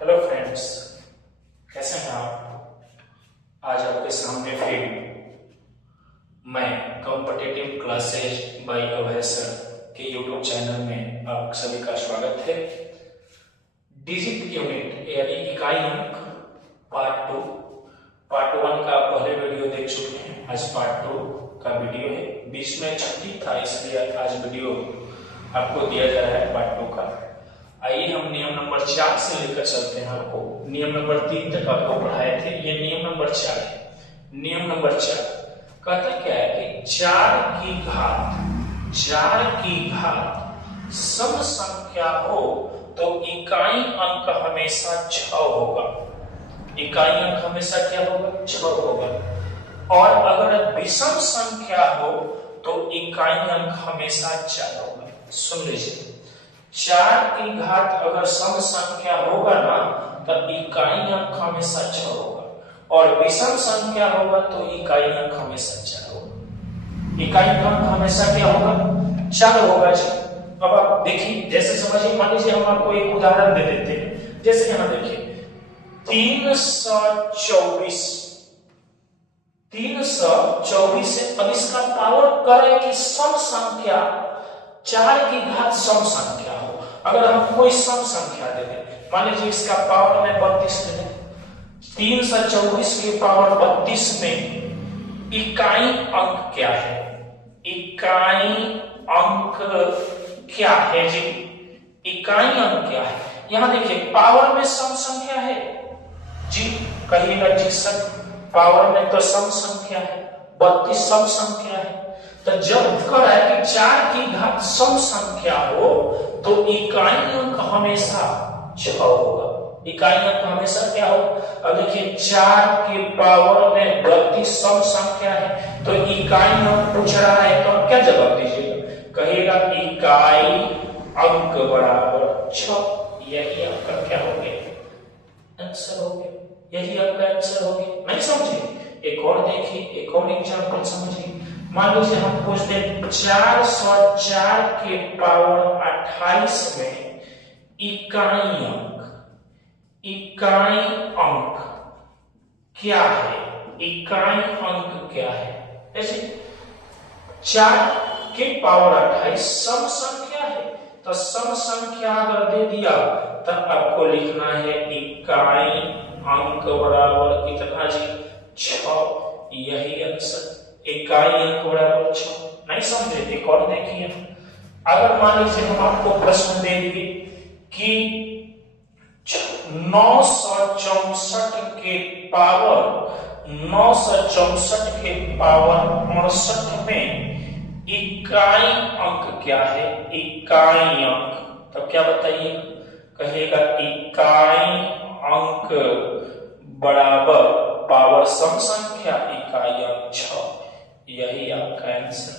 Hello friends, कैसे हैं आप। आज आपके सामने फिर मैं कॉम्पिटिटिव क्लासेज बाय अभय सर के यूट्यूब चैनल में आप सभी का स्वागत है। डिजिट यूनिट यानी इकाई अंक पार्ट 1 का पहले वीडियो देख चुके हैं। आज पार्ट 2 का वीडियो है। बीच में छुट्टी था, इसलिए आज वीडियो आपको दिया जा रहा है पार्ट 2 का। आइए हम नियम नंबर 4 से लेकर चलते हैं। आपको नियम नंबर 3 तक आपको पढ़ाए थे, ये नियम नंबर 4 है। नियम नंबर 4 कहता क्या है कि 4 की घात सम संख्या हो तो इकाई अंक हमेशा 6 होगा। इकाई अंक हमेशा क्या होगा? 6 होगा। और अगर विषम संख्या हो तो इकाई अंक हमेशा 4 होगा। सुन लीजिए, 4 की घात अगर सम संख्या होगा ना तो इकाई अंक हमेशा 6 होगा, और विषम संख्या होगा तो इकाई अंक हमेशा 4 होगा। इकाई अंक हमेशा क्या होगा? 4 होगा जी। अब आप देखिए, जैसे समझिए, मान लीजिए हम आपको एक उदाहरण दे देते हैं। जैसे यहां देखिए 324 है। अब इसका पावर करे कि सम संख्या 4 की घात सम संख्या हो। अगर हम कोई सम संख्या दे दें, मान लीजिए इसका पावर में 32 दे दें, 324 की पावर 32 में इकाई अंक क्या है? इकाई अंक क्या है जी? इकाई अंक क्या है? यहां देखिए पावर में सम संख्या है जी। कहिएगा जी सर, पावर में तो सम संख्या है, 32 सम संख्या है। तो जब कह रहा है कि 4 की घात सम संख्या हो तो इकाई अंक हमेशा 6 होगा। इकाई अंक हमेशा क्या हो? अब देखिए 4 की पावर में 32 सम संख्या है, तो इकाई अंक पूछ रहा है, तो क्या जवाब दीजिएगा? कहिएगा इकाई अंक बराबर 6। यही आपका क्या हो गया? आंसर हो गया। यही आपका आंसर हो गया। नहीं समझे? एक और देखिए, एक और एग्जांपल समझिए। मान लीजिए हम पूछते हैं 404 के पावर 28 में इकाई अंक क्या है? इकाई अंक क्या है? ऐसे 4 के पावर 28 सम संख्या है, तो सम संख्या अगर दे दिया तो आपको लिखना है इकाई अंक बराबर कितना जी? 6। यही आंसर, इकाई अंक बराबर 6। नहीं समझे? एक और देखिए, अगर मान लीजिए हम आपको प्रश्न दे दिए कि 964 के पावर 68 में इकाई अंक क्या है? इकाई अंक, तब क्या बताइए? कहेगा इकाई अंक बराबर पावर सम संख्या इकाई अंक 6। यही आपका आंसर।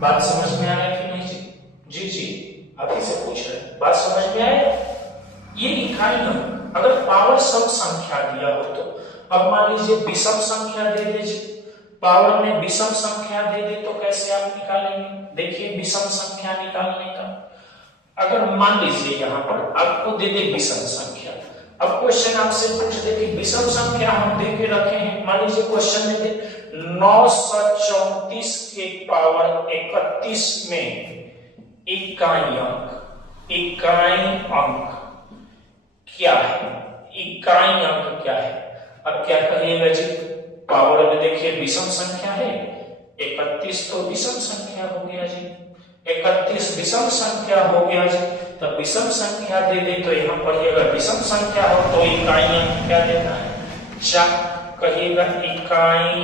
बात समझ में आया कि नहीं जी? जी आप ही से पूछ रहे हैं, बात समझ में आया? ये इकाई अंक अगर पावर सम संख्या दिया हो तो, अब मान लीजिए विषम संख्या दे दीजिए, पावर में विषम संख्या दे दे तो कैसे आप निकालेंगे? देखिए विषम संख्या निकालने का, अगर मान लीजिए यहां पर आपको दे दे विषम संख्या। अब क्वेश्चन आपसे पूछ दे कि विषम संख्या हम दे के रखे हैं। मान लीजिए क्वेश्चन में दे 934 के पावर 31 में इकाई अंक क्या है? इकाई अंक क्या है? अब क्या कहिएगा जी? पावर में देखिए विषम संख्या है, 31 तो विषम संख्या हो गया जी। 31 विषम संख्या हो गया जी। तो विषम संख्या दे दे तो यहां पढ़िएगा विषम संख्या हो तो इकाई अंक क्या देना है? 4। कहिएगा इकाई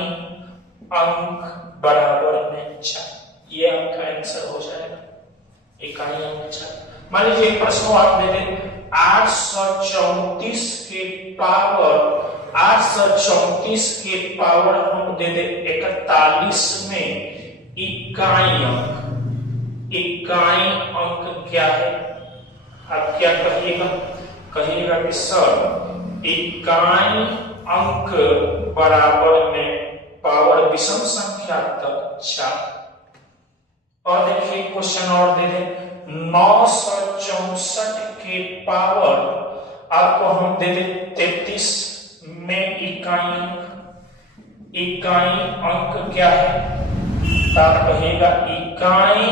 अंक बराबर में 4। ये आपका आंसर हो जाएगा, इकाई अंक 4। मान लीजिए एक प्रश्न आप दे दे 834 के पावर हम दे दे 41 में इकाई अंक क्या है? आप क्या कहिएगा? कहिएगा कि सर इकाई अंक बराबर में पावर विषम संख्या तक 4। और देखिए क्वेश्चन और दे दे 964 के पावर आपको हम दे दे 33 में इकाई अंक क्या है? तो आप कहिएगा इकाई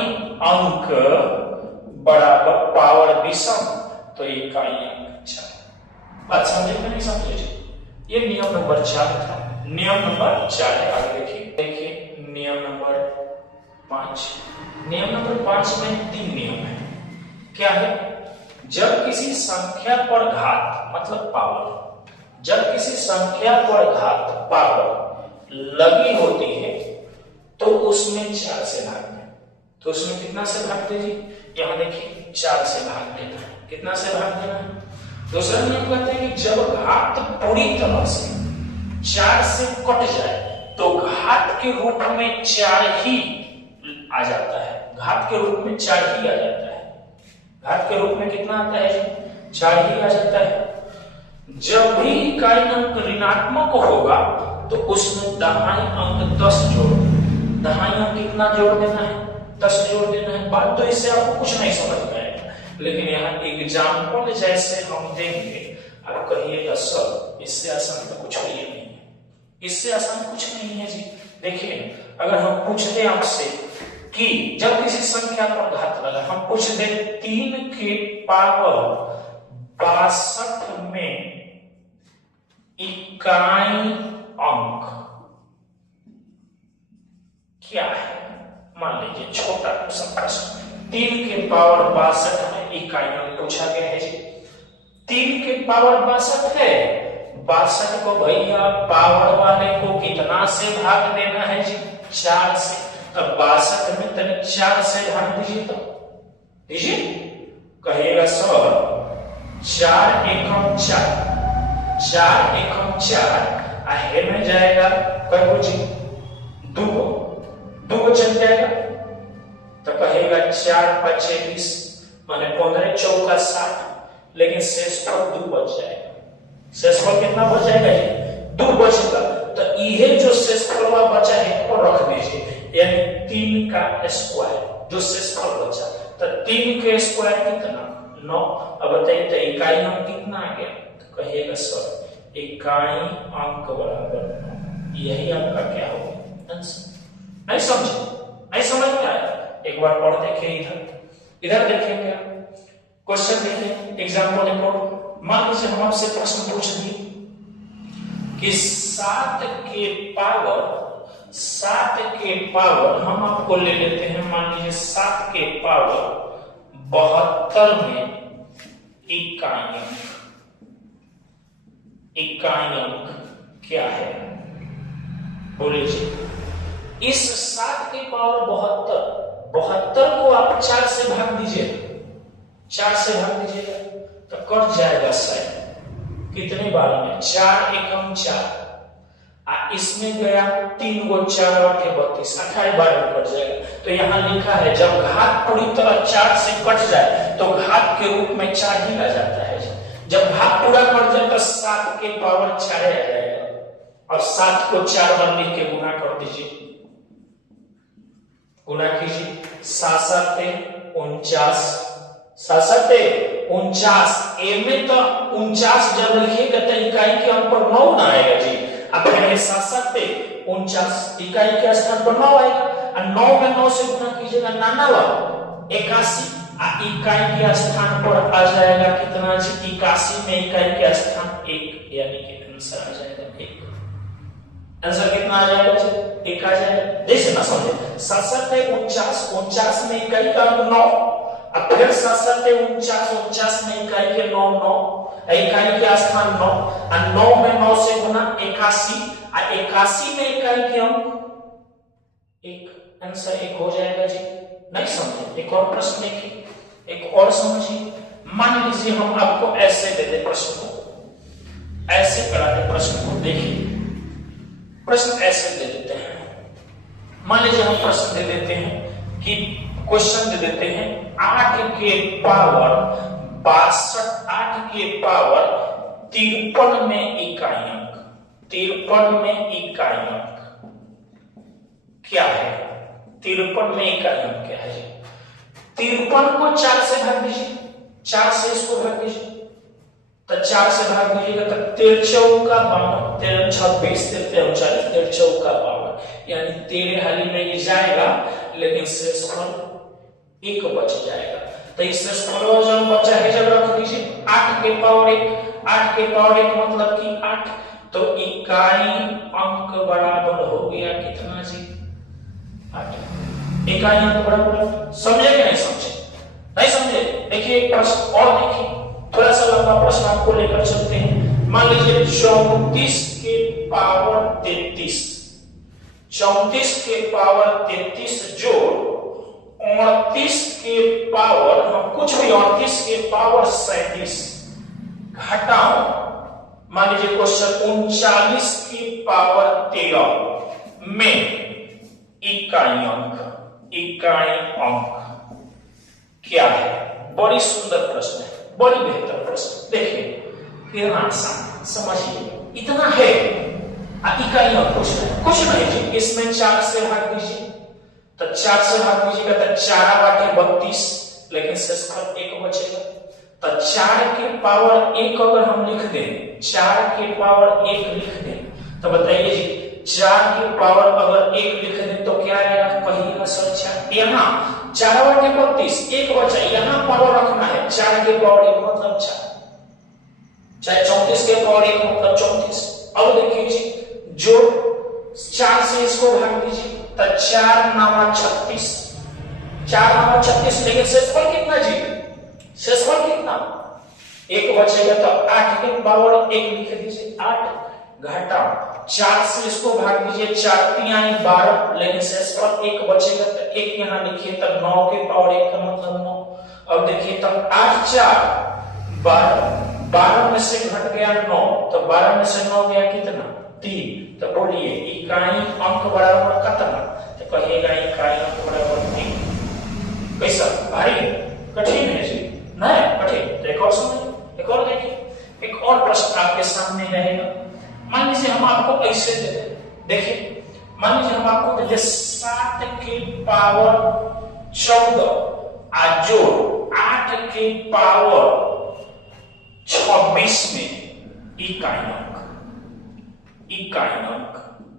अंक बराबर पावर विषम, तो इकाई अंक 4। बात समझे कि नहीं समझे? ये नियम नंबर 4 था। नियम नंबर 4 है, आगे देखिए नियम नंबर 5। नियम नंबर 5 में 3 नियम है। क्या है? जब किसी संख्या पर घात मतलब पावर, जब किसी संख्या पर घात पावर लगी होती है तो उसमें 4 से भाग दें। तो उसमें कितना से भाग दे जी? यहां देखिए 4 से भाग देना है। कितना से भाग देना है? दूसरा नियम कहते हैं कि जब घात पूरी तरह से 4 से कट जाए तो घात के रूप में 4 ही आ जाता है। घात के रूप में 4 ही आ जाता है। घात के रूप में कितना आता है? 4 ही आ जाता है। जब भी इकाई अंक ऋणात्मक होगा तो उसमें दहाई अंक 10 जोड़, दहाई अंक कितना जोड़ देना है? 10 जोड़ देना है। बात तो इससे आपको कुछ नहीं समझ में आएगा, लेकिन यहाँ एग्जाम्पल जैसे हम देंगे आप कहिएगा सर इससे आसान तो कुछ भी नहीं है, इससे आसान कुछ नहीं है जी। देखिए अगर हम पूछते आपसे कि जब किसी संख्या पर घात लगा, हम पूछ दे 3 के पावर 62 में इकाई अंक क्या है? मान लीजिए छोटा सा प्रश्न, 3 के पावर 62 में इकाई अंक पूछा गया है जी। 3 के पावर 62 है, 62 को भैया पावर वाले को कितना से भाग देना है जी? 4 से। तब 62 में तक 4 से भाग दीजिए, तो दीजिए कहिएगा सर 4 एकम 4, 4 एकम 4 आहे में जाएगा कहो जी 2 चल जाएगा, तो कहेगा 4 5 20 माने 15 चौका 60, लेकिन शेषफल 2 बच जाएगा। शेषफल कितना बच जाएगा जी? 2 बचेगा। तो ये जो शेषफल बचा है वो रख दीजिए, यानी 3 का स्क्वायर जो शेषफल बचा, तो 3 के स्क्वायर कितना? 9। अब बताइए तो इकाई अंक कितना आ गया? तो कहिएगा सर इकाई अंक बराबर 9। यही आपका क्या होगा? आंसर। नहीं समझे? नहीं समझ में आया? एक बार और देखिए, इधर देखिए क्या क्वेश्चन देखिए, एग्जाम्पल देखो। मान लीजिए हम आपसे प्रश्न पूछ दिए कि 7 के पावर हम आपको ले लेते हैं, मान लीजिए 7 के पावर 72 में इकाई अंक क्या है? बोलिए जी। इस 7 के पावर 72 को आप 4 से भाग दीजिए, 4 से भाग दीजिएगा तो कट जाएगा सर कितने बार में? 4 एकम 4, इसमें गया 3 गो 4 8 32, 28 बार में कट जाएगा। तो यहाँ लिखा है जब घात पूरी तरह 4 से कट जाए तो घात के रूप में 4 ही आ जाता है। जब घात पूरा कट जाए तो 7 के पावर 4 आ जाएगा, और 7 को 4 बार लिख के गुना कर दीजिए, गुना कीजिए। 7 49, 49 ए में तो 49 जब लिखिएगा तो इकाई के अंक पर 9 ना आएगा जी। अब कहेंगे 7 49 इकाई के स्थान पर 9 आएगा, और 9 में 9 से गुना कीजिएगा 99 81, इकाई के स्थान पर आ जाएगा कितना जी? 81 में इकाई के स्थान 1, यानी कि आंसर आ जाएगा 1। आंसर कितना आ जाएगा जी? 1 आ जाएगा। जैसे ना समझे 7 49 में इकाई का अंक 9, अब फिर 7 49 में इकाई के 9 इकाई के स्थान 9, और 9 में 9 से गुना 81, और 81 में इकाई के अंक 1, आंसर 1 हो जाएगा जी। नहीं समझे? एक और प्रश्न देखिए, एक और समझिए। मान लीजिए हम आपको ऐसे दे दे प्रश्न को, ऐसे करा दे प्रश्न को। देखिए प्रश्न ऐसे दे देते हैं, मान लीजिए हम प्रश्न दे देते हैं कि क्वेश्चन दे देते हैं 8 के पावर 53 में इकाई अंक, 53 में इकाई अंक क्या है? 53 में इकाई अंक क्या है? 53 को 4 से भाग दीजिए, 4 से इसको भाग दीजिए, तो 4 से भाग दीजिएगा तो 13 चौका 52, 13 26, 13 39, 13 चौका 52, यानी 13 हाली में ये जाएगा, लेकिन शेषफल 1 बच जाएगा। तो इस शेषफल जो बचा है जब रख दीजिए 8 के पावर 1, 8 के पावर 1 मतलब कि 8, तो इकाई अंक बराबर हो गया कितना जी? 8। इकाई अंक बराबर, समझे कि नहीं समझे? नहीं समझे? देखिए एक प्रश्न और देखिए, थोड़ा सा लंबा प्रश्न आपको लेकर चलते हैं। मान लीजिए 34 के पावर 33, 34 के पावर 33 जोड़ 38 के पावर, कुछ भी 38 के पावर 37 घटाओ, मान लीजिए क्वेश्चन 39 की पावर 13 में इकाई अंक क्या है? बड़ी सुंदर प्रश्न है, बड़ी बेहतर प्रश्न। देखिए कितना आसान, समझिए, इतना है इकाई अंक कुछ नहीं जी, इसमें 4 से भाग दीजिए, तो 4 से भाग दीजिएगा तो 4 बाटे 32, लेकिन शेषफल 1 बचेगा। तो 4 के पावर 1 अगर हम लिख दें, 4 के पावर 1 लिख दें, तो बताइए जी 4 के पावर अगर 1 लिख दें तो क्या आएगा? कहिएगा सर 4, यहाँ 4 बाटे 32, 1 बचा, यहाँ पावर रखना है, 4 के पावर 1 मतलब 4, चाहे 34 के पावर 1 मतलब 34। अब देखिए जी जो 4 से इसको भाग दीजिए तो 4 9 36, 4 9 36, लेकिन शेषफल कितना जी? शेषफल कितना? 1 बचेगा, तो 8 के पावर 1 लिख दीजिए, 8 घटाओ 4 से इसको भाग दीजिए, 4 3 12, लेकिन शेषफल 1 बचेगा, तो 1 यहाँ लिखिए, तब 9 के पावर 1 का मतलब 9। अब देखिए तब 8 4 12, 12 में से घट गया 9, तो 12 में से 9 गया कितना? 3। तो बोलिए इकाई अंक बराबर कितना? तो कहिएगा इकाई अंक बराबर 3। कैसा? भारी कठिन है जी? नहीं कठिन। तो एक और समझ, एक और देखिए, एक और प्रश्न आपके सामने रहेगा। मान लीजिए हम आपको ऐसे दे दें, देखिए मान लीजिए हम आपको दे दें 7 के पावर 14 जोड़ 8 के पावर 26 में इकाई अंक।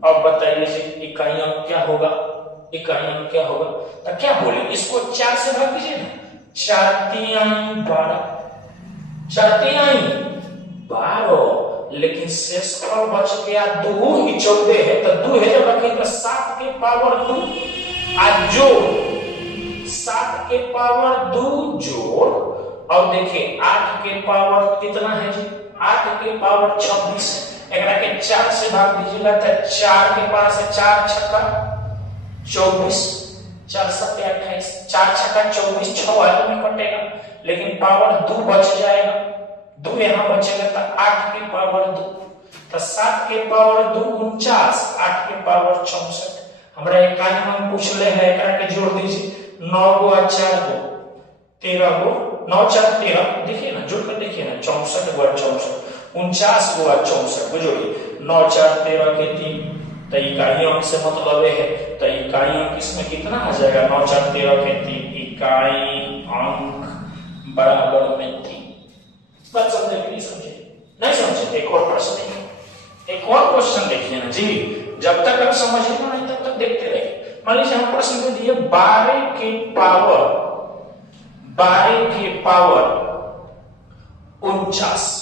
अब बताइए इकाई अंक क्या होगा? इकाई अंक क्या होगा? तो क्या बोले, इसको 4 से भाग दीजिए ना, 4 3 12, 4 3 12, लेकिन शेषफल बच गया 2 ही 14 है, तो 2 है जब रखें तो 7 के पावर 2 जोड़ 7 के पावर 2 जोड़, और देखिए 8 के पावर कितना है जी? 8 के पावर 26 है। एक के 4 से भाग दीजिएगा तो 4 के पास है 4 छक्का 24, 4 7 28, 4 छक्का 24, 6 वाले में कटेगा, लेकिन पावर 2 बच जाएगा, 2 यहाँ बचेगा, तो 8 के पावर 2, तो 7 के पावर 2 49, 8 के पावर 64। हमरा इकाई हम पूछ ले है, एकरा के जोड़ दीजिए, 9 गो 4 गो 13 गो, 9 4 13, देखिए ना जोड़ कर देखिए ना, 64 गो 64, 49 गो 64 जोड़िए, 9 4 13 के 3, तो इकाई अंक से मतलब है, तो इकाई अंक इसमें कितना आ जाएगा? 9 4 13 के 3, इकाई अंक बराबर में 3। बात समझे कि नहीं समझे? नहीं समझे? एक और प्रश्न देखिए, एक और क्वेश्चन देखिए ना जी, जब तक आप समझेंगे नहीं तब तक देखते रहिए। मान लीजिए हम प्रश्न को दिए 12 के पावर 49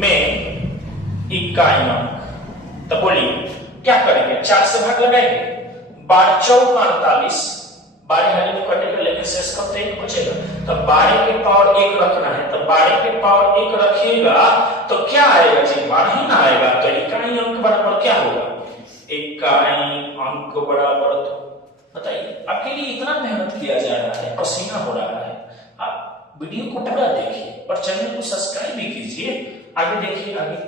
में इकाई अंक, तो बोलिए क्या करेंगे? 4 से भाग लगाएंगे, 12 चौका 48, 12 हाली में कटेगा, लेकिन शेषफल 1 बचेगा, तो 12 के पावर 1 रखना है, तो 12 के पावर 1 रखिएगा तो क्या आएगा जी? 12 ही ना आएगा, तो इकाई अंक बराबर क्या होगा? इकाई अंक बराबर, तो बताइए आपके लिए इतना मेहनत किया जा रहा है, पसीना हो रहा है, आप वीडियो को पूरा देखिए और चैनल को सब्सक्राइब भी कीजिए। आगे देखिए, आगे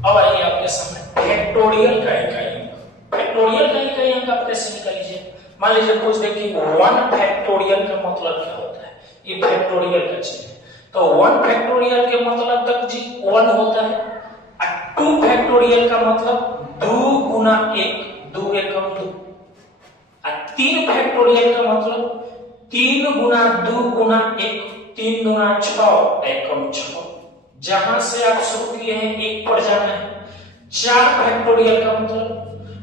अब आइए आपके सामने फैक्टोरियल का इकाई अंक। फैक्टोरियल का इकाई अंक आप कैसे निकालिए? मान लीजिए कुछ देखिए 1 फैक्टोरियल का मतलब क्या होता है? ये फैक्टोरियल का चीज है, तो 1 फैक्टोरियल के मतलब तक जी 1 होता है, और 2 फैक्टोरियल का मतलब 2 गुना 1, 2 एकम 2, और 3 फैक्टोरियल का मतलब 3 गुना 2 गुना 1, 3 गुना 6 एकम 6। जहां से आप शुरू किए हैं 1 पर जाना है। 4 फैक्टोरियल का मतलब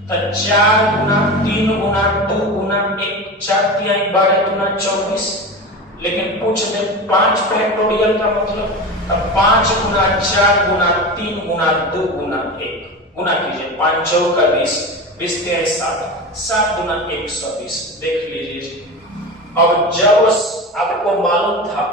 तो 4 गुना 3 गुना 2 गुना 1, 4 तिहाई 12 गुना 24। लेकिन पूछ दे 5 फैक्टोरियल का मतलब तो 5 गुना 4 गुना 3 गुना 2 गुना 1। गुना कीजिए, 5 चौक का 20, 20 तिहाई 7, 7 गुना 120। देख लीजिए। अब जब आपको मालूम था,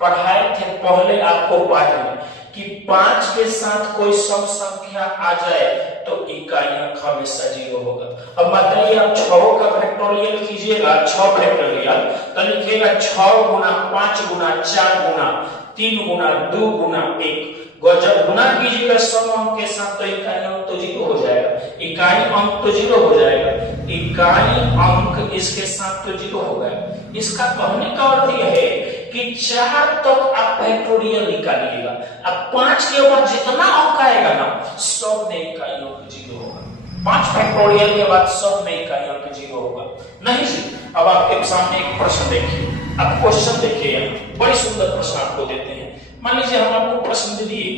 पढ़ाए थे पहले आपको पाठ में कि 5 के साथ कोई सम संख्या आ जाए तो इकाई अंक हमेशा 0 होगा। अब बताइए, आप 6 का फैक्टोरियल कीजिएगा, 6 फैक्टोरियल तो लिखिएगा 6 गुना 5 गुना 4 गुना 3 गुना 2 गुना 1। जब गुना कीजिएगा सम अंक के साथ तो इकाई अंक तो 0 हो जाएगा। इकाई अंक तो 0 हो जाएगा, इकाई अंक इसके साथ तो 0 हो गया। इसका कहने का अर्थ यह है कि 4 तक आप फैक्टोरियल निकालिएगा। अब 5 के बाद जितना अंक आएगा ना, सब में इकाई अंक 0 होगा। 5 फैक्टोरियल के बाद सब में इकाई अंक 0 होगा। नहीं जी। अब आपके सामने एक प्रश्न देखिए, अब क्वेश्चन देखिए, बड़ी सुंदर प्रश्न आपको देते हैं। मान लीजिए हम आपको प्रश्न दे दिए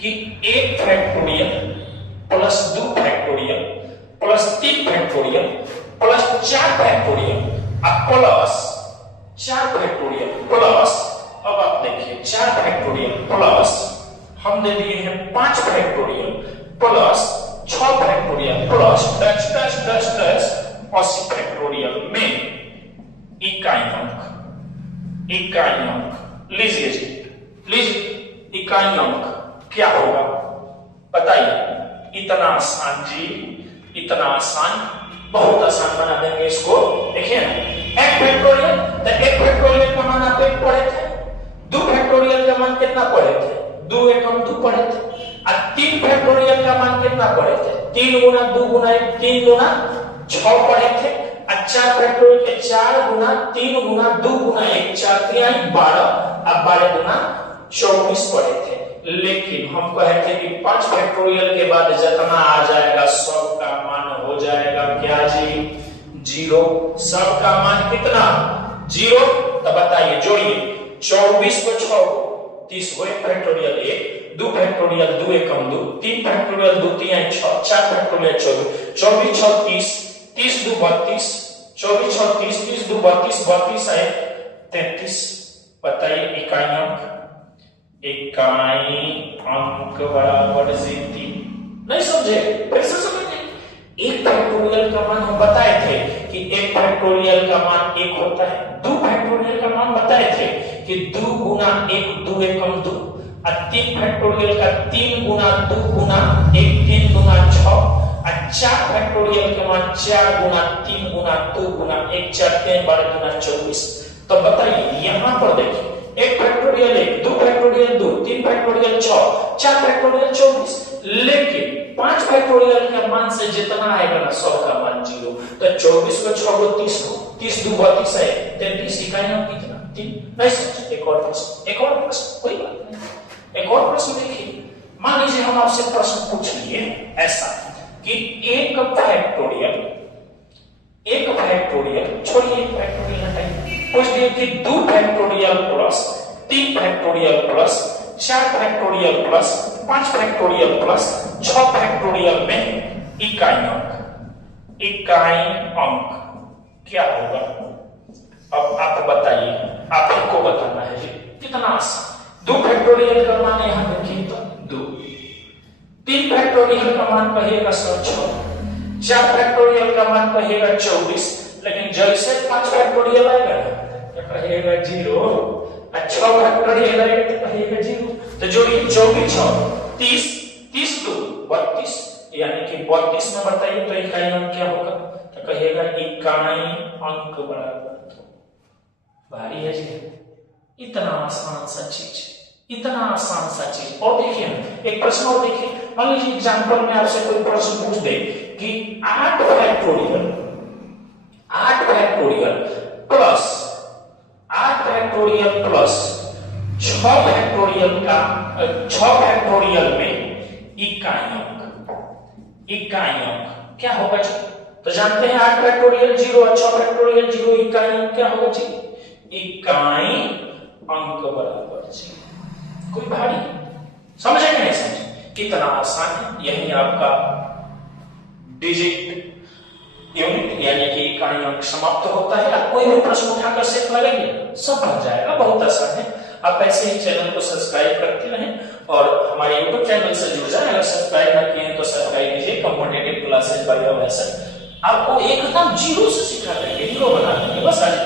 कि 1 factorial plus 2 factorial plus 3 factorial plus 4 factorial plus 4 factorial plus, अब आप देखिए 4 फैक्टोरियल प्लस हम दे दिए हैं 5 factorial plus 6 factorial plus dash dash dash dash 80 factorial में इकाई अंक लीजिए जी, लीजिए इकाई अंक क्या होगा बताइए। इतना आसान जी, इतना आसान, बहुत आसान बना देंगे इसको। देखिए ना, 1 फैक्टोरियल तो 1 फैक्टोरियल का मान आप 1 पढ़े थे। 2 फैक्टोरियल का मान कितना पढ़े थे? 2 एकम 2 पढ़े थे। और 3 फैक्टोरियल का मान कितना पढ़े थे? 3 गुना 2 गुना 1, 3 गुना 6 पढ़े थे। 4 फैक्टोरियल के 4 गुना 3 गुना 2 गुना 1, 4 तिहाई 12, अब 12 गुना 24 पढ़े थे। लेकिन हम कहे थे कि 5 फैक्टोरियल के बाद जितना आ जाएगा सब का मान हो जाएगा क्या जी? 0। सब का मान कितना? 0। तो बताइए, जोड़िए 24 को 6 को 30 को 1 फैक्टोरियल 1, 2 फैक्टोरियल 2 एकम 2, 3 फैक्टोरियल 2 तिहाई 6, 4 फैक्टोरियल 24, 24 6 30, 30 2 32, 24 6 30, 30 2 32, 32 है 33। बताइए इकाई अंक, इकाई अंक बराबर 3। नहीं समझे? फिर से समझिए। 1 फैक्टोरियल का मान हम बताए थे कि 1 फैक्टोरियल का मान 1 होता है। 2 फैक्टोरियल का मान बताए थे कि 2 गुना 1 2 एकम 2, और 3 फैक्टोरियल का 3 गुना 2 गुना 1 3 गुना 6, और 4 फैक्टोरियल का मान 4 गुना 3 गुना 2 गुना 1 4 3 12 गुना 24। तो बताइए यहां पर देखिए, 1 फैक्टोरियल 1, 2 फैक्टोरियल 2, 3 फैक्टोरियल 6, 4 फैक्टोरियल 24। लेकिन 5 फैक्टोरियल के मान से जितना आएगा ना सब का मान 0। तो 24 को 6 को 30 को 30 2 32 है 33। इकाई अंक कितना? 3। नहीं समझे? एक और प्रश्न, कोई बात नहीं। एक और प्रश्न देखिए। मान लीजिए हम आपसे प्रश्न पूछ लिए ऐसा कि 1 फैक्टोरियल छोड़िए, 1 फैक्टोरियल हटाइए, पूछ दिए कि 2 factorial plus 3 factorial plus 4 factorial plus 5 factorial plus 6 factorial में इकाई अंक क्या होगा? अब आप बताइए, आपको बताना है जी। कितना आसान। 2 फैक्टोरियल का मान यहां देखिए तो 2, 3 फैक्टोरियल का मान कहिएगा 6, 4 फैक्टोरियल का मान कहिएगा 24। लेकिन जैसे 5 फैक्टोरियल आएगा तो कहिएगा 0, और 6 फैक्टोरियल आएगा तो कहिएगा 0। तो जोड़िए 24 6 30, 30 2 32, यानी कि 32 में बताइए तो इकाई अंक क्या होगा? तो कहिएगा इकाई अंक बराबर 2। भारी है जी, इतना आसान सा चीज, इतना आसान सा चीज। और देखिए एक प्रश्न और देखिए। मान लीजिए एग्जांपल में आपसे कोई प्रश्न पूछ दे कि 8 फैक्टोरियल प्लस 6 फैक्टोरियल में इकाई अंक क्या होगा जी? तो जानते हैं 8 फैक्टोरियल 0 और 6 फैक्टोरियल 0, इकाई अंक क्या होगा जी? इकाई अंक बराबर जी। कोई भारी, समझे कि नहीं समझे? कितना आसान है। यही आपका डिजिट यूनिट यानी कि इकाई अंक समाप्त होता है। आप कोई भी प्रश्न उठाकर सेट लगाइए, सब बन जाएगा, बहुत आसान है। आप ऐसे ही चैनल को सब्सक्राइब करते रहें और हमारे यूट्यूब चैनल से जुड़ जाए। अगर सब्सक्राइब ना किए तो सब्सक्राइब कीजिए। कॉम्पिटिटिव क्लासेस बाय वैसे आपको एकदम जीरो से सिखा देंगे, हीरो बना देंगे। बस आज